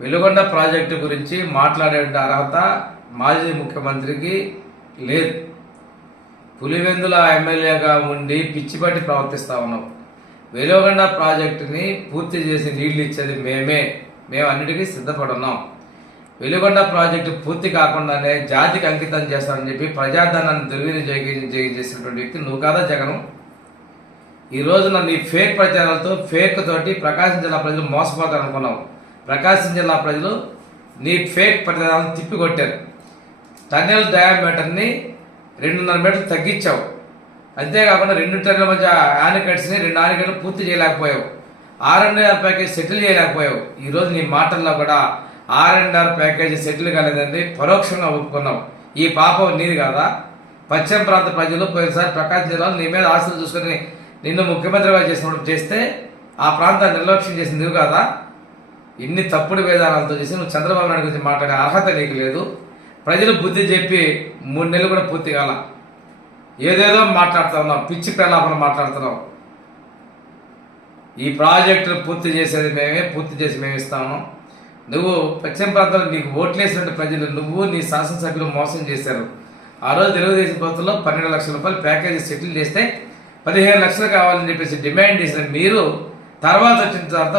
Veligonda project గురించి మాట్లాడే అర్హత మాజీ ముఖ్యమంత్రికి లేదు. పులివెందుల ఎమ్మెల్యేగా ఉండి పిచ్చిపట్టి ప్రవర్తిస్తా ఉన్నాం. వెలుగొండ ప్రాజెక్టుని పూర్తి చేసి నీళ్లు ఇచ్చేది మేము అన్నిటికీ సిద్ధపడున్నాం. వెలుగొండ ప్రాజెక్టు పూర్తి కాకుండానే జాతికి అంకితం చేస్తానని చెప్పి ప్రజాధనాన్ని దుర్వినియోగం చేసినటువంటి వ్యక్తి నువ్వు కాదా జగను? ఈ రోజున నీ ఫేక్ ప్రచారాలతో ఫేక్ తోటి ప్రకాశం జిల్లా ప్రజలు మోసపోతారు అనుకున్నావు. ప్రకాశం జిల్లా ప్రజలు నీ ఫేక్ ప్రచారాలను తిప్పికొట్టారు. టన్నెల్ డయామీటర్ని 2.5 మీటర్లు తగ్గించావు. అంతేకాకుండా 2 టన్నుల మధ్య ఆనకట్స్ని 2 ఆనకట్లు పూర్తి చేయలేకపోయావు. R&R package settle చేయలేకపోయావు. ఈరోజు నీ మాటల్లో కూడా R&R ప్యాకేజీ సెటిల్ కాలేదండి పరోక్షంగా ఒప్పుకున్నావు. ఈ పాపం నీది కాదా? పశ్చిమ ప్రాంత ప్రజలు పోయినసారి ప్రకాశం జిల్లాలో నీ మీద ఆశలు చూసుకొని నిన్ను ముఖ్యమంత్రిగా చేస్తే ఆ ప్రాంతాన్ని నిర్లక్ష్యం చేసింది నువ్వు కాదా? ఇన్ని తప్పుడు విధానాలతో చేసి నువ్వు చంద్రబాబు నాయుడు గురించి మాట్లాడే అర్హత నీకు లేదు. ప్రజలు బుద్ధి చెప్పి 3 నెలలు కూడా పూర్తి కాల. ఏదేదో మాట్లాడుతూ ఉన్నావు, పిచ్చి ప్రలాపన మాట్లాడుతున్నావు. ఈ ప్రాజెక్టును పూర్తి చేసేది పూర్తి చేసి మేము ఇస్తాము. నువ్వు పశ్చిమ ప్రాంతంలో నీకు ఓట్లేసినట్టు ప్రజలు నువ్వు నీ శాసనసభ్యులు మోసం చేశారు. ఆ రోజు తెలుగుదేశం ప్రభుత్వంలో 12 లక్షల రూపాయలు ప్యాకేజీ సెటిల్ చేస్తే 15 లక్షలు కావాలని చెప్పేసి డిమాండ్ చేసిన మీరు తర్వాత వచ్చిన తర్వాత